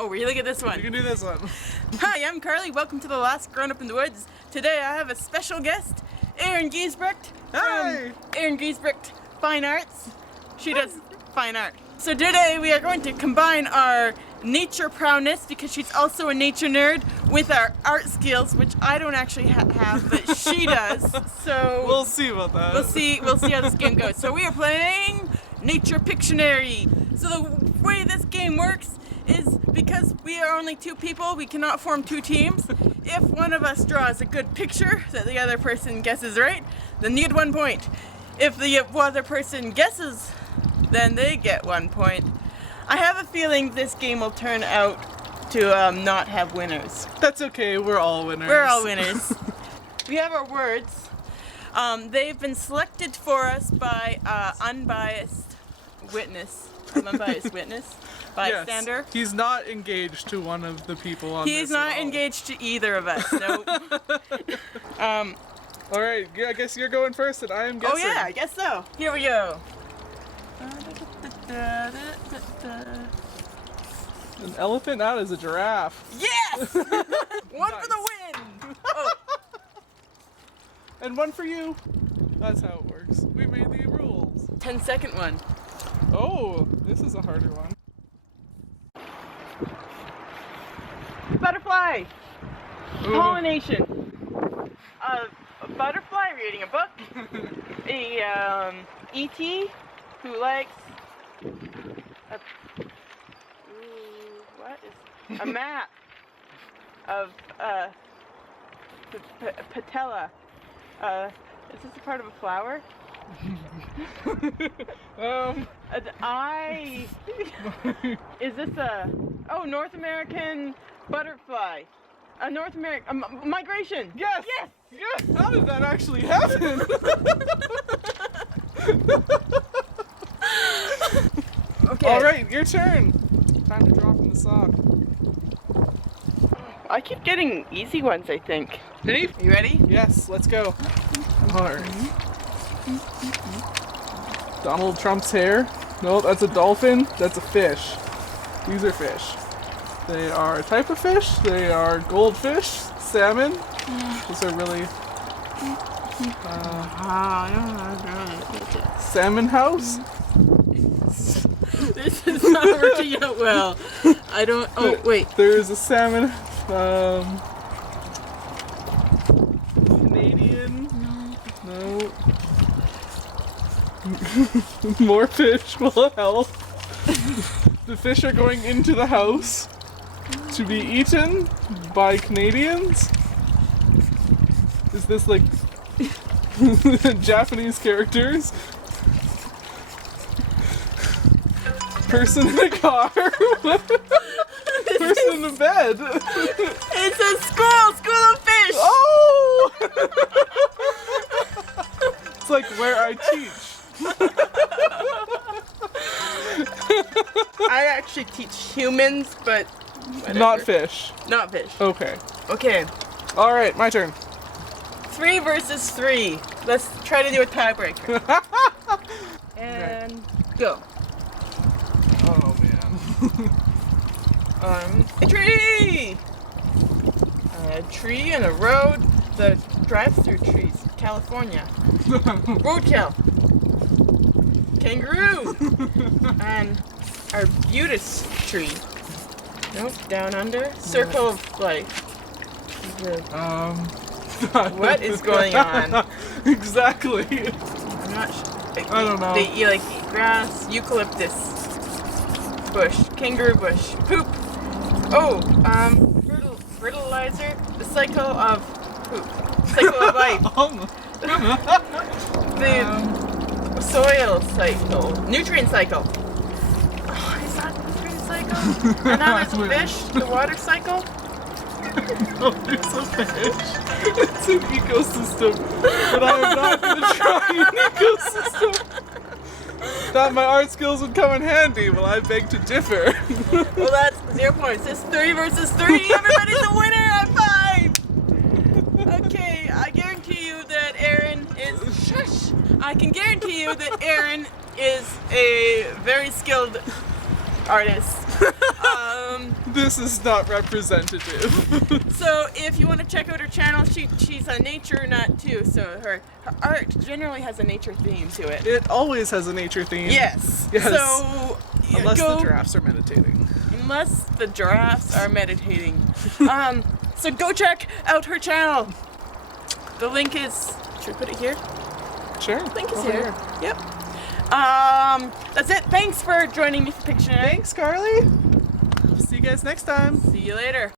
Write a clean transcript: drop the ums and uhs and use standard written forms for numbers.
Oh, really? Look at this one. You can do this one. Hi, I'm Carly. Welcome to the last Grown Up in the Woods. Today I have a special guest, Erin Giesbrecht Hi. from Erin Giesbrecht Fine Arts. She does fine art. So today we are going to combine our nature prowess, because she's also a nature nerd, with our art skills, which I don't actually have, but she does. So We'll see about that. We'll see how this game goes. So we are playing Nature Pictionary. So the way this game works is, because we are only two people, we cannot form two teams. If one of us draws a good picture that the other person guesses right, then you get 1 point. If the other person guesses, then they get 1 point. I have a feeling this game will turn out to not have winners. That's okay, we're all winners. We're all winners. We have our words. They've been selected for us by unbiased witness. An unbiased witness. Bystander. Yes. He's not engaged to one of the people on this. He's not at all. engaged to either of us. No. All right, I guess you're going first, and I am guessing. Oh yeah, I guess so. Here we go. An elephant, not as a giraffe. Yes! One for the win. Oh. And one for you. That's how it works. We made the rules. 10-second one. Oh, this is a harder one. Butterfly. Ooh. Pollination. A butterfly reading a book. A E.T. who likes a map of Patella. Is this a part of a flower? An eye. Is this a North American butterfly? A North American migration. Yes. Yes. Yes. How did that actually happen? Okay. All right, your turn. Time to draw from the sock. I keep getting easy ones, I think. Ready? You ready? Yes, let's go. Hard. Donald Trump's hair. No, that's a dolphin. That's a fish. These are fish. They are a type of fish. They are goldfish, salmon. Those are really salmon house. This is not working out well. I don't. Oh wait. There is a salmon. Canadian. No. More fish will help. The fish are going into the house to be eaten by Canadians. Is this like Japanese characters? Person in a car? Person in a bed? It's a school of fish! Oh! It's like where I teach. I actually teach humans, but whatever. Not fish. Not fish. Okay. Okay. Alright, my turn. 3 versus 3. Let's try to do a tiebreaker. And go. Oh man. A tree! A tree and a road. The drive-through trees. California. Roadkill. Kangaroo. And arbutus tree. Nope, down under. Circle of life. What is going on? Exactly. I'm not sure. I don't know. They eat grass, eucalyptus, bush, kangaroo bush, poop. Oh, fertilizer, the cycle of poop, cycle of life, the soil cycle, nutrient cycle. Oh, is that the nutrient cycle? And now there's a fish, the water cycle. Oh, there's a fish. It's an ecosystem, but I am not going to try an ecosystem. Thought my art skills would come in handy, but I beg to differ. Well, that's 0 points. It's 3 versus 3. Everybody's a winner. High five. Okay, I guarantee you that Erin is. Shush. I can guarantee you that Erin is a very skilled artist. This is not representative. So if you want to check out her channel, she's a nature nut too. So her art generally has a nature theme to it. It always has a nature theme. Yes. Yes. So Unless the giraffes are meditating. Unless the giraffes are meditating. So go check out her channel. The link is. Should we put it here? Sure. Link is Over here. Yep. That's it. Thanks for joining me for Pictionary. Thanks, Carly. See you guys next time. See you later.